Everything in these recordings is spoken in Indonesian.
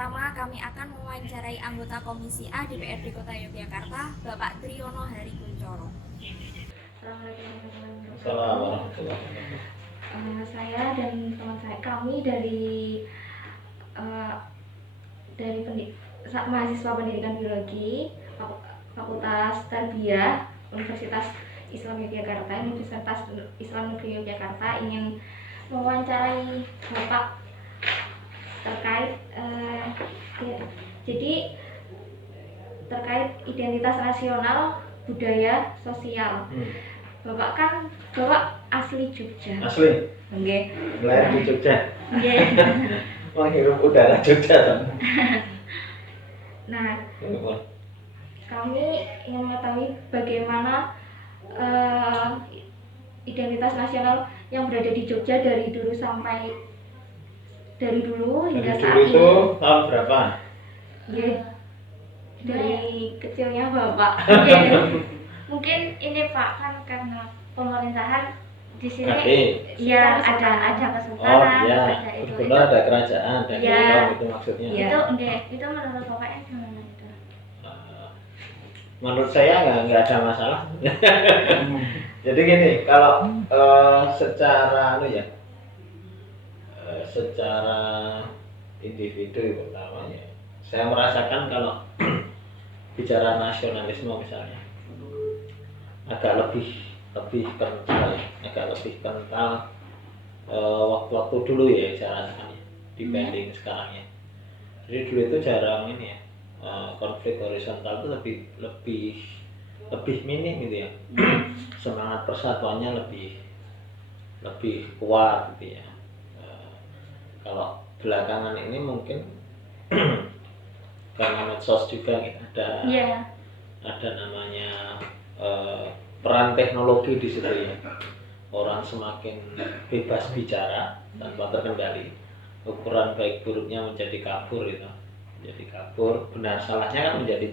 pertama kami akan mewawancarai anggota Komisi A DPRD Kota Yogyakarta, Bapak Triyono Hari Kuncoro. Assalamualaikum. Saya dan teman saya, kami dari mahasiswa pendidikan biologi Fakultas Tarbiyah Universitas Islam Yogyakarta, Universitas Islam Negeri Yogyakarta, ingin mewawancarai Bapak terkait terkait identitas nasional, budaya, sosial. Bapak asli Jogja. Asli? Nggih. Lahir di Jogja? Nggih. Menghirup udara Jogja. Nah, kami ingin mengetahui bagaimana identitas nasional yang berada di Jogja dari dulu hingga saat ini. Itu tahun berapa? Dari kecilnya Bapak. Mungkin ini Pak, kan karena pemerintahan di sini ya ada kesultanan, ada itu. Kebetulan ada kerajaan dan itu maksudnya. Itu menurut Bapaknya gimana itu? Menurut saya nggak ada masalah. Jadi gini, kalau secara secara individu utamanya, saya merasakan kalau bicara nasionalisme misalnya agak lebih kental waktu-waktu dulu ya saya rasakan ya, dibanding sekarang ya. Jadi dulu itu jarang ini ya, konflik horizontal itu lebih minim gitu ya. Semangat persatuannya lebih kuat gitu ya. Kalau belakangan ini mungkin karena medsos juga gitu, ada namanya peran teknologi di situ ya. Orang semakin bebas bicara tanpa terkendali. Ukuran baik buruknya menjadi kabur itu. Menjadi kabur, benar salahnya kan menjadi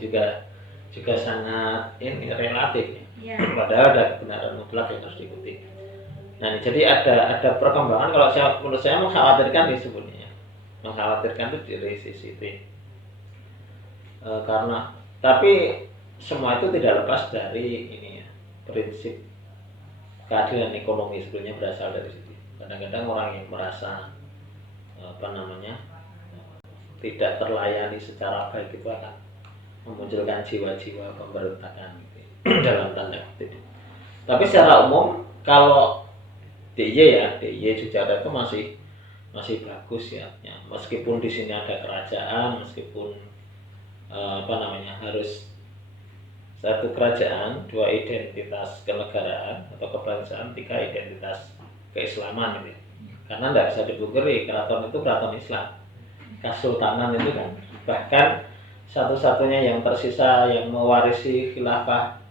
juga sangat ini relatif ya. Padahal ada kebenaran mutlak yang harus diikuti. Nah, jadi ada perkembangan kalau menurut saya mengkhawatirkan ya sebenarnya. Mengkhawatirkan itu dari sisi itu. Karena tapi semua itu tidak lepas dari ini ya, prinsip keadilan ekonomi sebenarnya berasal dari situ. Kadang-kadang orang yang merasa tidak terlayani secara baik itu akan memunculkan jiwa-jiwa pemberontakan gitu, dalam tanda kutip. Tapi secara umum kalau DIY Yogyakarta itu masih bagus ya. Meskipun di sini ada kerajaan, meskipun harus satu kerajaan, dua identitas kenegaraan atau kebangsaan, tiga identitas keislaman gitu. Karena tidak bisa dipungkiri keraton itu keraton Islam, kesultanan itu kan bahkan satu-satunya yang tersisa yang mewarisi khilafah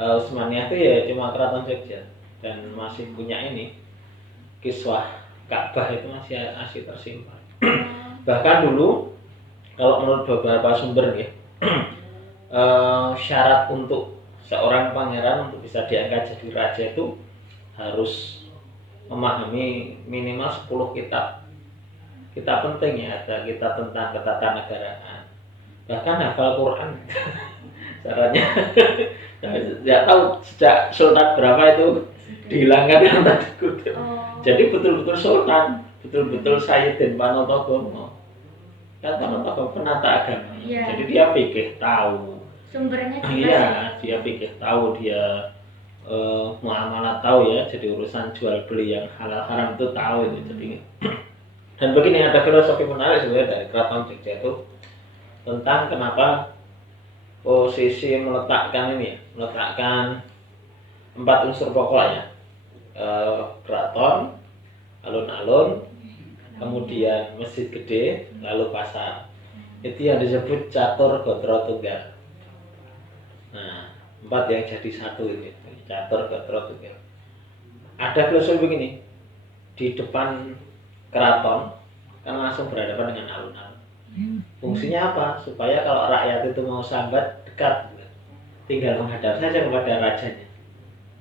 Utsmaniyah itu ya cuma keraton Jogja, dan masih punya ini kiswah Ka'bah itu masih tersimpan. Bahkan dulu kalau menurut beberapa sumber ya, syarat untuk seorang pangeran untuk bisa diangkat jadi raja itu harus memahami minimal 10 kitab penting ya. Ada kitab tentang ketatanegaraan, bahkan hafal Quran. Caranya nggak tahu sejak sultan berapa itu dihilangkan yang tadi kutip. Jadi betul-betul sultan, betul-betul Sayyidin Panotogomo. Kan Panotogomo penata agama. Jadi dia fikih tahu. Sumbernya juga. Iya, dia fikih tahu, dia muamalah tahu ya. Jadi urusan jual beli yang halal haram itu tahu itu. Jadi dan begini, ada filosofi menarik sebenarnya dari Keraton Jogja itu tentang kenapa posisi meletakkan 4 unsur pokoknya, keraton, alun-alun, kemudian masjid gede, lalu pasar. Itu yang disebut catur gotro tunggal. Nah, 4 yang jadi satu ini, catur gotro tunggal. Ada filosofi begini, di depan keraton kan langsung berhadapan dengan alun-alun. Fungsinya apa? Supaya kalau rakyat itu mau sambat dekat, tinggal menghadap saja kepada rajanya.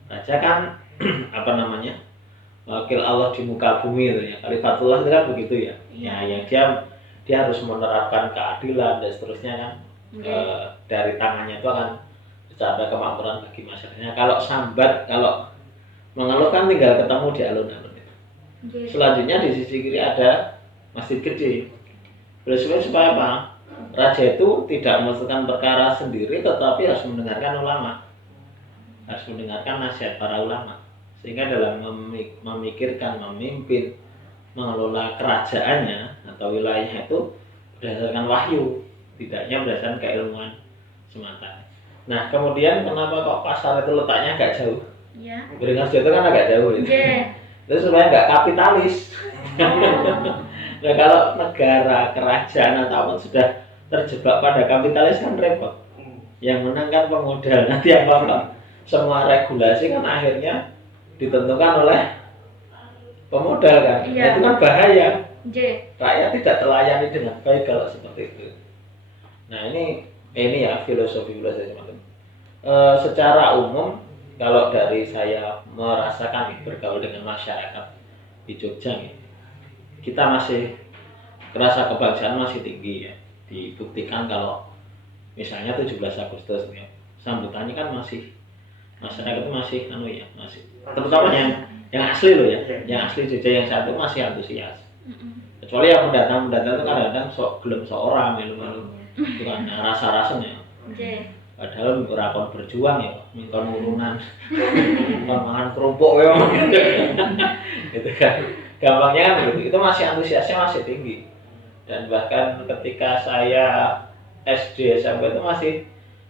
Raja kan wakil Allah di muka bumi itu ya. Khalifatullah itu kan begitu ya. Ya, yang dia dia harus menerapkan keadilan dan seterusnya kan. Dari tangannya itu akan bisa ada kemakmuran bagi masyarakatnya. Kalau sambat, kalau mengeluh kan tinggal ketemu di alun-alun itu. Selanjutnya di sisi kiri ada masjid gede. Beliau supaya apa? Raja itu tidak menyelesaikan perkara sendiri, tetapi harus mendengarkan ulama, harus mendengarkan nasihat para ulama, sehingga dalam memikirkan, memimpin, mengelola kerajaannya atau wilayahnya itu berdasarkan wahyu, tidaknya berdasarkan keilmuan semata. Nah, kemudian kenapa kok pasar itu letaknya agak jauh? Ya. Beringharjo itu kan agak jauh itu. Itu supaya nggak kapitalis. Nah, kalau negara, kerajaan ataupun sudah terjebak pada kapitalis kan repot. Yang menang kan pemodal. Nanti apa-apa, semua regulasi kan akhirnya ditentukan oleh pemodal kan. Itu kan bahaya. Rakyat tidak terlayani dengan baik kalau seperti itu. Nah, ini ya filosofi semacam. Secara umum kalau dari saya merasakan bergaul dengan masyarakat di Jogja nih, kita masih rasa kebangsaan masih tinggi ya. Dibuktikan kalau misalnya 17 Agustus ya, sambutannya kan masih masyarakat itu masih masih terutama yang asli loh ya, yang asli Jogja yang satu masih antusias. Kecuali yang pendatang itu kadang-kadang gelem seorang melu-melu itu kan rasa-rasanya. Padahal rakon berjuang ya, minta urunan, minta makan kerupuk ya, gitu kan. Gampangnya kan begitu. Itu masih antusiasnya masih tinggi. Dan bahkan ketika saya SD SMP itu masih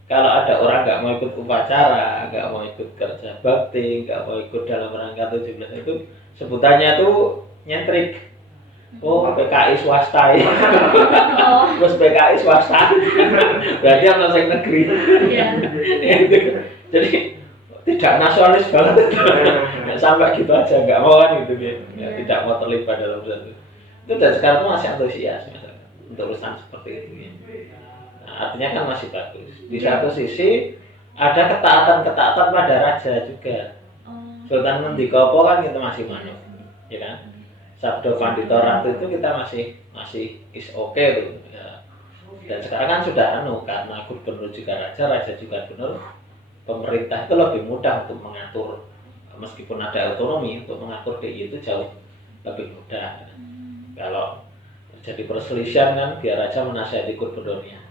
kalau ada orang nggak mau ikut upacara, nggak mau ikut kerja bakti, nggak mau ikut dalam rangka 17 itu sebutannya tuh nyentrik. Oh, PKI swasta ya. Terus PKI swasta. Berarti yang nasi negeri. Jadi tidak nasionalis banget. Sampai gitu aja nggak mau kan gitu ya. Tidak mau terlibat dalam satu. Itu dan sekarang tuh masih antusias untuk urusan seperti itu ya. Nah, artinya kan masih bagus. Di satu sisi ada ketaatan pada raja juga. Sultan Ngendikopo kan kita masih manut, ya kan? Sabdo Pandito Ratu itu kita masih is okay tuh ya. Dan sekarang kan sudah karena gubernur juga raja juga gubernur, pemerintah itu lebih mudah untuk mengatur, meskipun ada otonomi untuk mengatur DIY itu jauh lebih mudah. Kalau terjadi perselisihan kan biar raja menasihati gubernurnya.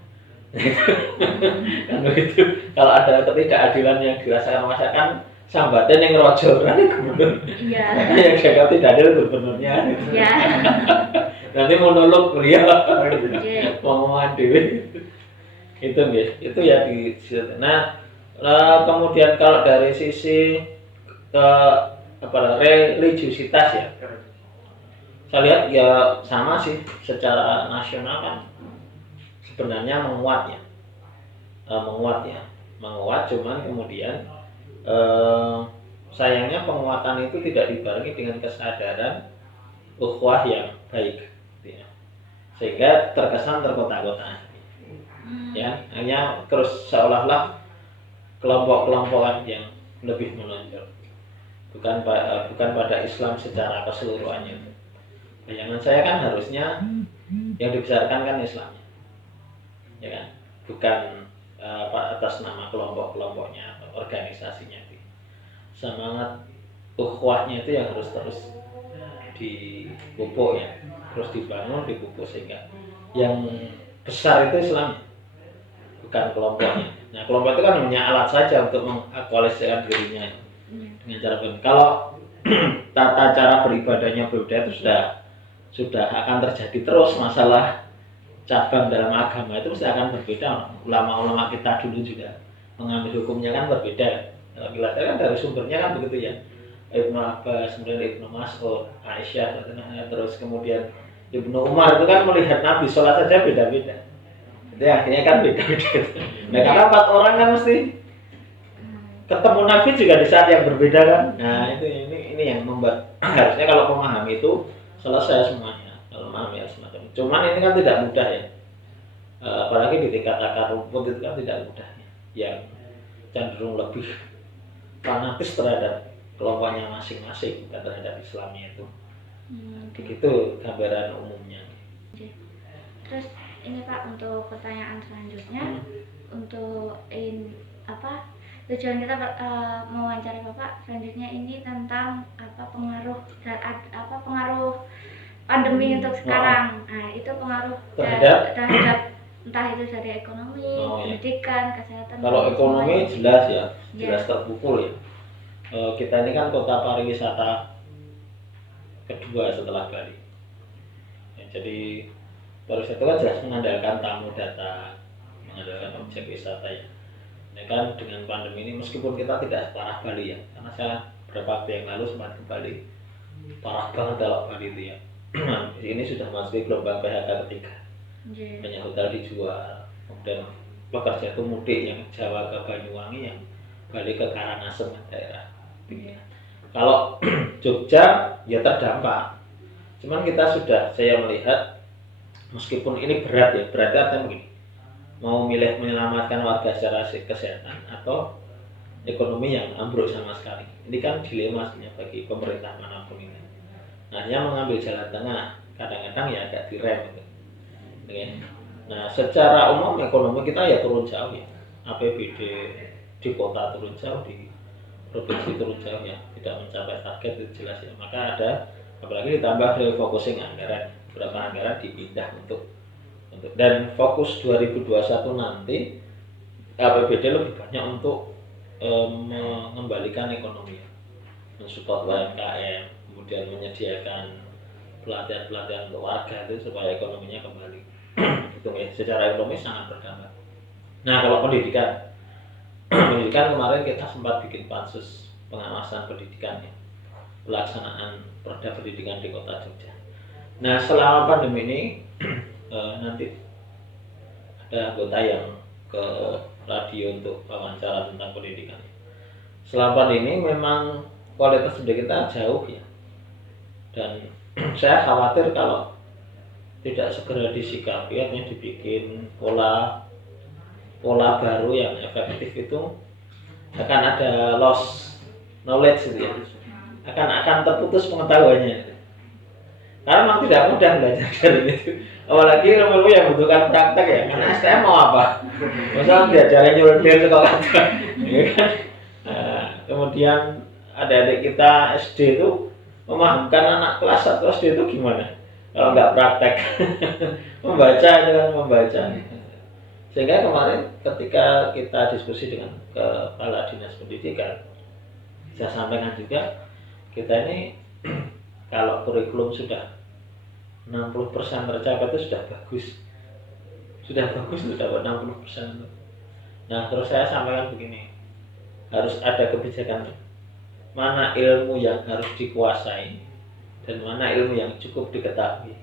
Kan begitu. Kalau ada ketidakadilan yang dirasakan masyarakat, sambatnya yang rojo kan gubernur. Yang gagal tidak adil gubernurnya. Nanti monolog beliau ngomongan dewi. Itu ya di situ. Nah, kemudian kalau dari sisi religiusitas ya, saya lihat ya sama sih, secara nasional kan sebenarnya menguat cuman kemudian sayangnya penguatan itu tidak dibarengi dengan kesadaran ukhuwah yang baik ya. Sehingga terkesan terkotak-kotak ya, hanya terus seolah-olah kelompok-kelompokan yang lebih menonjol, bukan pada Islam secara keseluruhannya. Bayangan saya kan harusnya yang dibesarkan kan Islamnya, ya kan, bukan atas nama kelompok-kelompoknya atau organisasinya. Semangat ukhuwahnya itu yang harus terus dipupuk ya, terus dibangun, dipupuk sehingga yang besar itu Islam, bukan kelompoknya. Nah, kelompok itu kan hanya alat saja untuk mengaktualisasikan dirinya dengan cara kalau tata cara beribadahnya berbeda itu sudah akan terjadi terus. Masalah cabang dalam agama itu pasti akan berbeda. Ulama-ulama kita dulu juga mengambil hukumnya kan berbeda. Kalau kita kan dari sumbernya kan begitu ya. Ibnu Abbas, kemudian Ibnu Mas'ud, Aisyah, terus kemudian Ibnu Umar itu kan melihat Nabi sholat saja beda-beda. Jadi akhirnya kan beda-beda. Nah, karena 4 orang kan mesti ketemu Nabi juga di saat yang berbeda kan. Nah, ini yang membuat harusnya kalau memahami itu selesai semuanya. Kalau memahami ya semacam. Cuman ini kan tidak mudah ya. Apalagi di tingkat akar rumput itu kan tidak mudah. Yang cenderung lebih fanatis terhadap kelompoknya masing-masing, bukan terhadap Islamnya itu. Begitu gambaran umumnya. Terus ini Pak, untuk pertanyaan selanjutnya, untuk tujuan kita mewawancarai Bapak selanjutnya ini tentang pengaruh pandemi untuk sekarang. Nah, itu pengaruh terhadap entah itu dari ekonomi, pendidikan, kesehatan. Kalau ekonomi jelas ya, jelas terpukul ya. Kita ini kan kota pariwisata kedua setelah Bali. Ya, jadi pariwisata kan jelas mengandalkan tamu datang, mengandalkan objek wisata ya. Ini kan dengan pandemi ini meskipun kita tidak separah Bali ya, karena saya beberapa waktu yang lalu sempat ke Bali, parah banget kalau Bali itu ya. Ini sudah masuk gelombang PHK ketiga. Banyak hotel dijual, kemudian pekerja itu mudik yang Jawa ke Banyuwangi, yang Bali ke Karangasem daerah. Kalau Jogja ya terdampak. Cuman saya melihat meskipun ini berat ya, beratnya artinya begini. Mau menyelamatkan warga secara kesehatan atau ekonomi yang ambruk sama sekali. Ini kan dilema sebenarnya bagi pemerintah manapun ini. Nah, yang mengambil jalan tengah, kadang-kadang ya agak direm gitu. Nah, secara umum ekonomi kita ya turun jauh ya. APBD di kota turun jauh, di provinsi turun jauh ya, tidak mencapai target itu jelas ya. Maka ada, apalagi ditambah refocusing anggaran, beberapa anggaran dipindah untuk dan fokus 2021 nanti APBD lebih banyak untuk mengembalikan ekonomi, mensupport UMKM, kemudian menyediakan pelatihan untuk warga itu supaya ekonominya kembali. Itu ya, secara ekonomi sangat berdampak. Nah, kalau pendidikan kemarin kita sempat bikin pansus pengawasan pendidikan ya, pelaksanaan perda pendidikan di kota Jogja. Nah, selama pandemi ini nanti ada anggota yang ke radio untuk wawancara tentang pendidikan. Selama pandemi memang kualitas pendidikan kita jauh ya, dan saya khawatir kalau tidak segera disikapi, artinya dibikin pola baru yang efektif, itu akan ada loss knowledge gitu ya, akan terputus pengetahuannya. Karena memang tidak mudah belajar dari itu, apalagi ilmu yang membutuhkan praktek ya. Karena STM mau apa? Misalnya diajarin nyulir sekolah, ya kan? Nah, kemudian adik-adik kita SD itu memahamkan anak kelas 1 SD itu gimana kalau nggak praktek. membaca. Sehingga kemarin ketika kita diskusi dengan kepala dinas pendidikan, saya sampaikan juga, kita ini kalau kurikulum sudah 60% tercapai itu sudah bagus itu dapat 60%. Nah, terus saya sampaikan begini, harus ada kebijakan mana ilmu yang harus dikuasai dan mana ilmu yang cukup diketahui.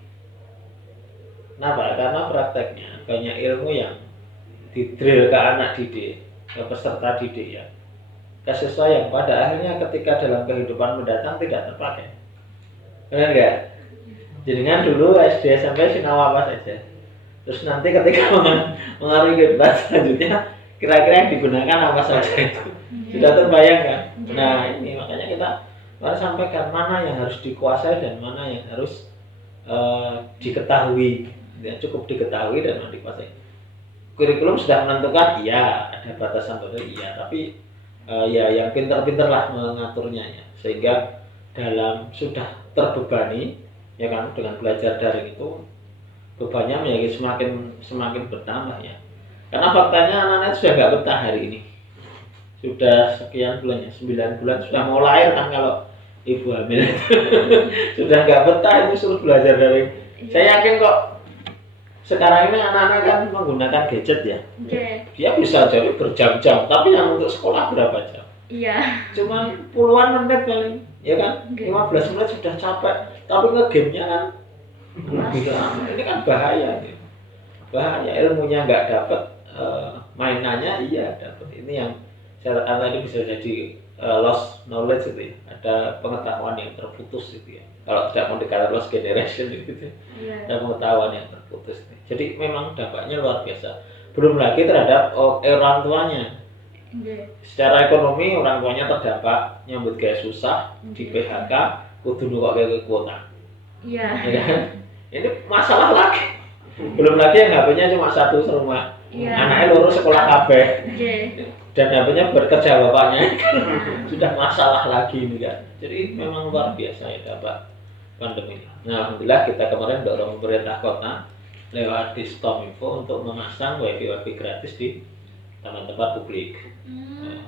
Kenapa? Karena prakteknya banyak ilmu yang didrill ke anak didik, ke peserta didik ya, ke siswa yang pada akhirnya ketika dalam kehidupan mendatang tidak terpakai. Benar nggak? Jadi kan dulu SD SMP sinau apa saja, terus nanti ketika mengarungi kehidupan selanjutnya kira-kira yang digunakan apa saja itu sudah terbayang kan? Nah, ini makanya kita harus sampaikan mana yang harus dikuasai dan mana yang harus diketahui, ya, cukup diketahui dan mana dikuasai. Kurikulum sudah menentukan, iya ada batasan iya, tapi ya yang pintar-pintar lah mengaturnya ya, sehingga dalam sudah terbebani ya kan, dengan belajar daring itu bebannya menjadi semakin bertambah ya, karena faktanya anak-anak sudah nggak betah hari ini, sudah sekian bulan ya, 9 bulan sudah mau lahir kan kalau ibu hamil. Sudah nggak betah itu suruh belajar daring. Saya yakin kok sekarang ini anak-anak kan menggunakan gadget ya, dia bisa jadi berjam-jam, tapi yang untuk sekolah berapa jam? Iya. Cuma puluhan menit paling, ya kan? 15 menit sudah capek, tapi nge-game-nya kan lebih lama. Ini kan bahaya, gitu. Bahaya, ilmunya nggak dapat, mainannya iya dapat. Ini yang saya katakan tadi bisa jadi lost knowledge gitu ya. Ada pengetahuan yang terputus gitu ya. Kalau tidak mau dikatakan lost generation gitu ya. Ada pengetahuan yang terputus. Jadi memang dampaknya luar biasa. Belum lagi terhadap orang tuanya. Secara ekonomi orang tuanya terdampak, nyambut gaya susah, di PHK, kudu nukok ke kuota. Iya. Ya kan? Ini masalah lagi. Belum lagi yang HP-nya cuma satu serumah. Iya. Anaknya lurus sekolah kabeh. Nggih. Dan HP-nya bekerja bapaknya. Sudah masalah lagi ini kan. Jadi memang luar biasa ya dampak pandemi. Nah, alhamdulillah kita kemarin dorong pemerintah kota lewat Diskominfo untuk memasang wifi gratis di tempat-tempat publik. Nah,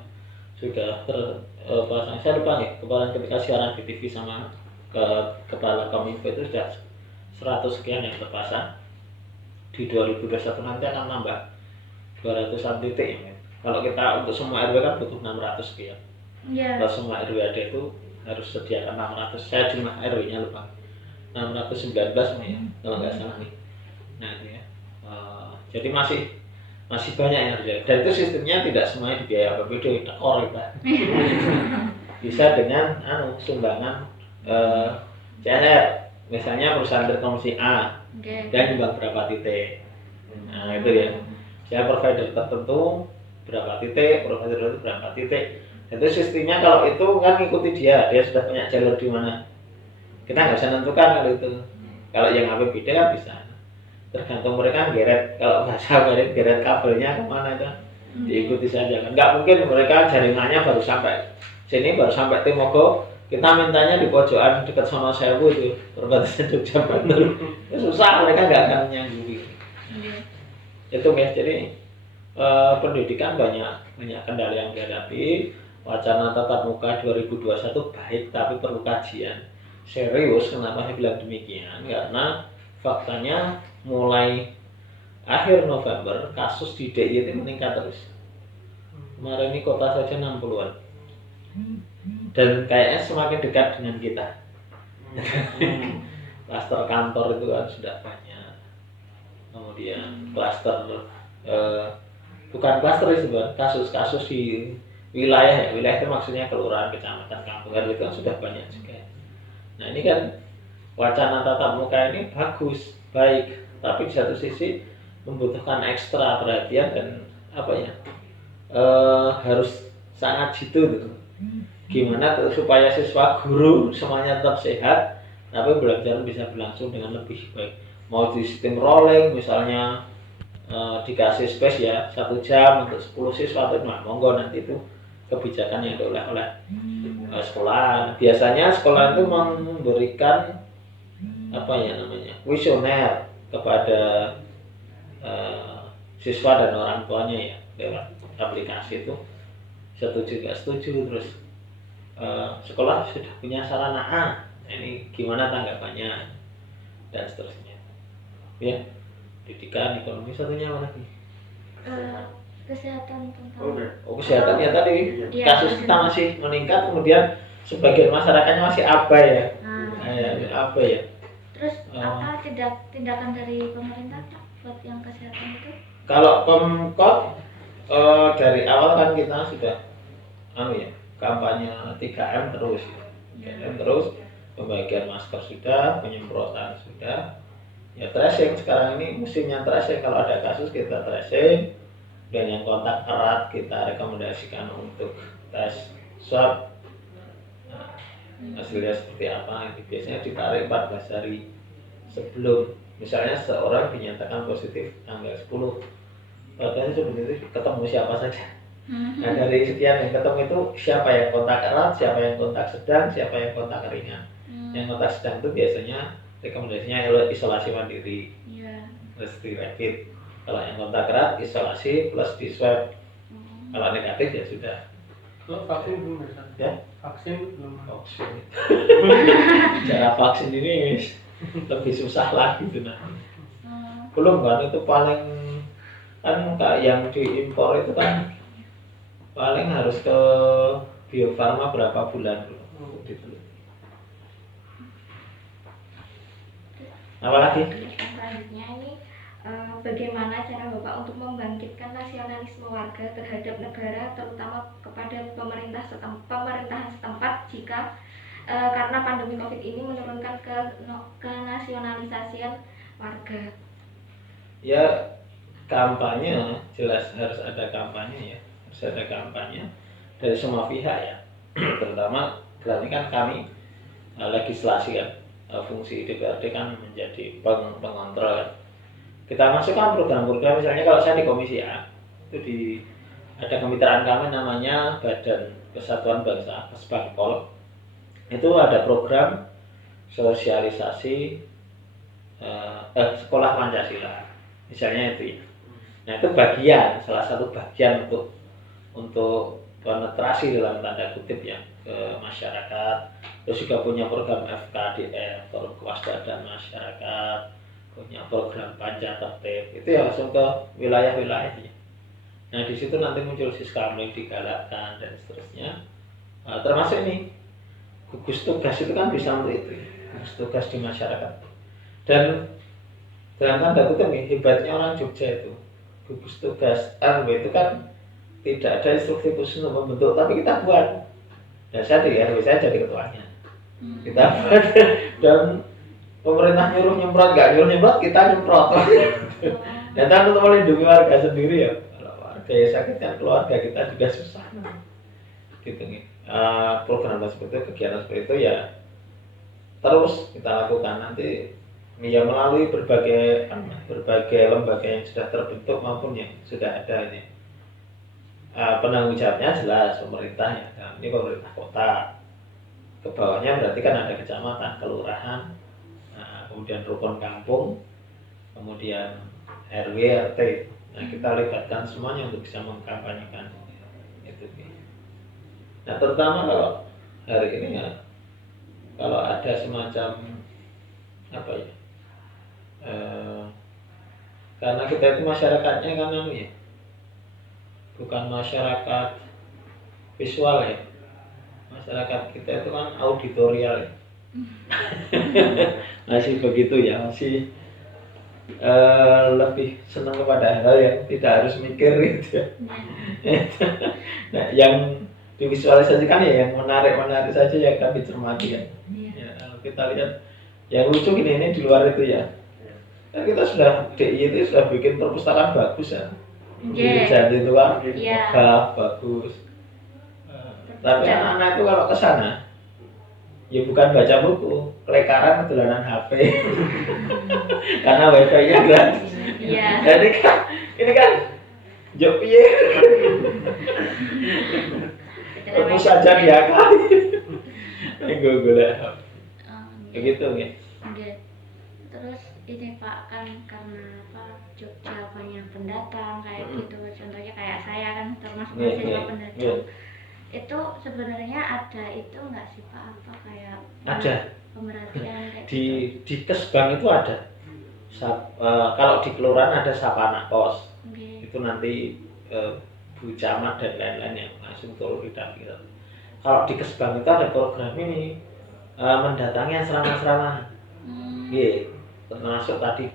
sudah terpasang. Saya lupa nih, kemarin ketika siaran di TV sama kepala Kominfo itu sudah 100 sekian yang terpasang. Di 2021 nanti akan nambah 200-an titik ya. Kalau kita untuk semua RW kan butuh 600 sekian. Iya. Kalau semua RW ada itu harus sediakan 600. Saya jumlah RW-nya lupa. 619 ya, kalau nggak salah nih. Nah itu ya. Jadi masih banyak yang harus. Dan itu sistemnya tidak semuanya dibiayai APBD, tekor ya. Bisa dengan sumbangan CSR. Misalnya perusahaan Telkomsel A dan nyumbang berapa titik. Nah itu ya. Saya provider tertentu berapa titik, provider itu berapa titik. Itu sistemnya kalau itu kan ngikuti dia sudah punya jalur di mana. Kita nggak bisa menentukan kalau itu. Kalau yang APBD kan bisa. Tergantung mereka geret. Kalau bahasa geret kabelnya kemana itu diikuti saja kan. Nggak mungkin mereka jaringannya baru sampai sini, baru sampai Timogo. Kita mintanya di pojokan dekat Sono Sewu itu perbatasan Jogja Bantul. Susah, mereka nggak akan nyanggupi. Itu guys, jadi pendidikan banyak kendala yang dihadapi. Wacana tatap muka 2021 baik, tapi perlu kajian serius. Kenapa saya bilang demikian? Karena faktanya mulai akhir November kasus di DIY itu meningkat terus. Kemarin ini kota saja 60-an. Dan kayaknya semakin dekat dengan kita. Klaster kantor itu kan sudah banyak. Kemudian klaster bukan klaster itu kan, kasus-kasus di wilayah ya. Wilayah itu maksudnya kelurahan, kecamatan, kampung itu kan sudah banyak juga. Nah ini kan wacana tatap muka ini bagus, baik, tapi di satu sisi membutuhkan ekstra perhatian dan harus sangat jitu gitu. Gimana supaya siswa, guru semuanya tetap sehat, tapi belajar bisa berlangsung dengan lebih baik. Mau di sistem rolling misalnya dikasih space ya 1 jam untuk 10 siswa itu monggo, nanti itu kebijakan yang oleh sekolah. Biasanya sekolah itu memberikan kuesioner kepada siswa dan orang tuanya ya lewat aplikasi itu. Setuju nggak setuju, terus sekolah sudah punya sarana A, ini gimana tanggapannya dan seterusnya ya. Pendidikan, ekonomi, satunya apa lagi? Kesehatan tentang Kesehatan ya tadi kasus kita masih meningkat, kemudian sebagian masyarakatnya masih abai ya. Abai ya. Terus apa tindakan dari pemerintah buat yang kesehatan itu? Kalau Pemkot dari awal kan kita sudah kampanye 3M terus, 3M terus, pembagian masker sudah, penyemprotan sudah, ya tracing. Sekarang ini musimnya tracing, kalau ada kasus kita tracing, dan yang kontak erat kita rekomendasikan untuk tes swab. Hasilnya seperti apa, itu biasanya ditarik 14 hari sebelum. Misalnya seorang dinyatakan positif tanggal 10, berarti sebetulnya ketemu siapa saja. Nah dari sekian yang ketemu itu siapa yang kontak erat, siapa yang kontak sedang, siapa yang kontak ringan. Yang kontak sedang itu biasanya rekomendasinya isolasi mandiri, terus di rapid. Kalau yang kontak erat isolasi plus di swab. Kalau negatif ya sudah. Kalau vaksin belum ya? Vaksin belum. Vaksin. Cara vaksin ini lebih susah lagi tuh nah. Belum kan, itu paling kan yang diimpor itu kan paling harus ke Bio Farma berapa bulan dulu gitu. Apa lagi? Selanjutnya ini bagaimana cara Bapak untuk membangkitkan nasionalisme warga terhadap negara, terutama kepada pemerintahan setempat jika karena pandemi COVID ini menurunkan kenasionalisasian warga? Ya kampanye jelas harus ada kampanye ya. Ada kampanye dari semua pihak ya, terutama berarti kan kami legislasi kan, fungsi DPRD kan menjadi pengontrol kan. kita masukkan program-program, misalnya kalau saya di Komisi A itu ada kemitraan kami namanya Badan Kesatuan Bangsa Kesbangpol, itu ada program sosialisasi sekolah Pancasila misalnya itu ya. Nah itu salah satu bagian untuk penetrasi dalam tanda kutip ya ke masyarakat. Terus juga punya program FKDM, forum kewaspadaan masyarakat, punya program Panca Tertib, itu ya langsung ke wilayah-wilayahnya. Nah di situ nanti muncul siskamling digalakkan dan seterusnya. Termasuk ini gugus tugas itu kan bisa untuk itu, gugus tugas di masyarakat. Dan dalam tanda kutip hebatnya orang Jogja itu gugus tugas RW itu kan tidak ada instruksi khusus untuk membentuk, tapi kita buat. Dan saya di RW saya jadi ketuanya. Kita buat dan pemerintah nyuruh nyemprot, nggak nyuruh nyemprot kita nyemprot. Dan kan untuk melindungi warga sendiri ya. Kalau warga ya sakit kan keluarga kita juga susah. Gitu nih. Program seperti itu, kegiatan seperti itu ya terus kita lakukan nanti ya melalui berbagai lembaga yang sudah terbentuk maupun yang sudah ada ini. Penanggung jawabnya jelas pemerintah ya. Nah, ini pemerintah kota. Ke bawahnya berarti kan ada kecamatan, kelurahan, kemudian rukun kampung, kemudian RW, RT. Nah kita libatkan semuanya untuk bisa mengkampanyekan itu. Nah terutama kalau hari ini ya, kalau ada semacam apa ya, karena kita itu masyarakatnya kan ya, bukan masyarakat visual ya, masyarakat kita itu kan auditorial ya. Masih begitu ya, masih lebih senang kepada hal yang tidak harus mikir gitu ya. Nah yang divisualisasikan ya yang menarik saja yang akan dicermati ya. Ya kita lihat yang lucu ini di luar itu ya. Kan kita sudah DI itu sudah bikin perpustakaan bagus ya. Jadi itu kan megah, bagus. Tapi anak-anak itu kalau ke sana ya bukan baca buku, kelekaran dolanan HP. Karena wifi-nya gratis. Iya. Jadi kan ini kan jok piye. Terus saja dia kali. Google begitu ya. Terus ini Pak, kan karena Jogja banyak pendatang kayak gitu, contohnya kayak saya kan termasuk mahasiswa pendatang. Itu sebenarnya ada itu nggak sih Pak, apa kayak ada pemerhatian kayak di Kesbang itu ada. Kalau di kelurahan ada Sapana Pos. Itu nanti Bu Camat dan lain-lain yang langsung turun di dampingan. Kalau di Kesbang itu ada program ini mendatangi asrama-asrama. Termasuk tadi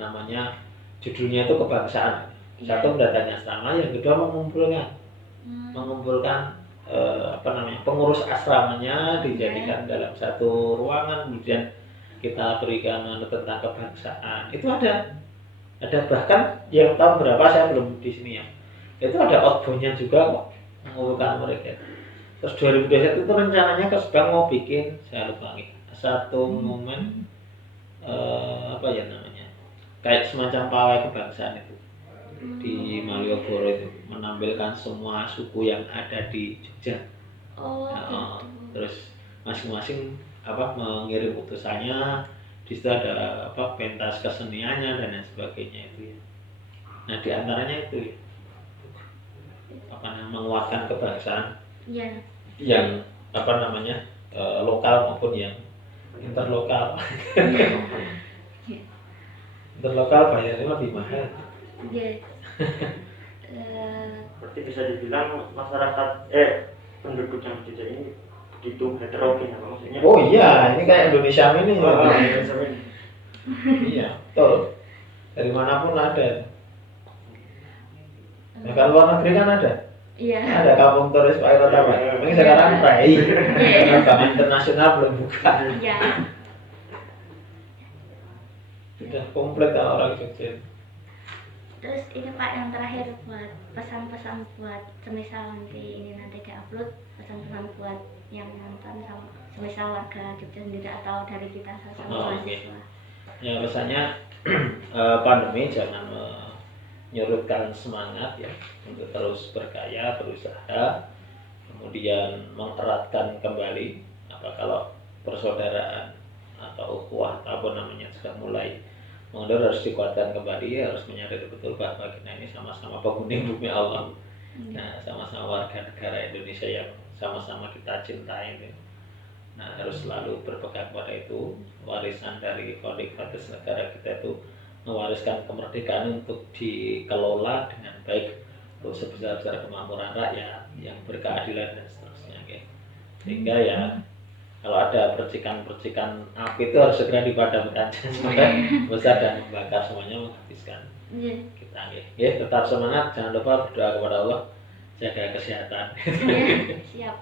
namanya judulnya itu kebangsaan. Satu mendatangi asrama, yang kedua mengumpulkan pengurus asramanya dijadikan dalam satu ruangan, kemudian kita berikan tentang kebangsaan. Itu ada bahkan yang tahun berapa saya belum di sini ya. Itu ada outbound-nya juga kok mengumpulkan mereka. Terus 2021 itu rencananya Kesbang mau bikin, saya lupa nih, satu momen kayak semacam pawai kebangsaan itu di Malioboro, itu menampilkan semua suku yang ada di Jogja. Terus masing-masing mengirim utusannya, di situ ada pentas keseniannya dan lain sebagainya itu ya. Nah di antaranya itu ya, menguatkan kebangsaan yang lokal maupun yang interlokal. Interlokal bayarnya lebih mahal. Berarti bisa dibilang masyarakat penduduk yang di Jogja ini begitu heterogen ya maksudnya. Oh iya, ini kayak Indonesia ini. Iya, betul. Dari manapun ada. Nah, kalau luar negeri kan ada. Iya. Ada kampung turis Pak Pak. Ini sekarang PRI. Karena bank internasional belum buka. Iya. Sudah komplit kalau orang Jogja. Terus ini Pak, yang terakhir buat pesan-pesan buat semisal nanti diupload, pesan-pesan buat yang nonton sama semisal warga Jogja sendiri atau dari kita sama mahasiswa. Ya pesannya pandemi jangan menyurutkan semangat ya untuk terus berkarya, berusaha, kemudian mengeratkan kembali kalau persaudaraan atau ukhuwah apa namanya sudah mulai mengendur, harus dikuatkan kembali, harus menyadari betul bahwa kita ini sama-sama penghuni bumi Allah. Nah, sama-sama warga negara Indonesia yang sama-sama kita cintai ini. Nah, harus selalu berpegang pada itu. Warisan dari founding fathers negara kita itu mewariskan kemerdekaan untuk dikelola dengan baik untuk sebesar-besar kemakmuran rakyat yang berkeadilan dan seterusnya. Sehingga ya kalau ada percikan-percikan api itu harus segera dipadamkan sampai besar dan membakar semuanya, menghabiskan kita. Tetap semangat, jangan lupa berdoa kepada Allah, jaga kesehatan. Siap.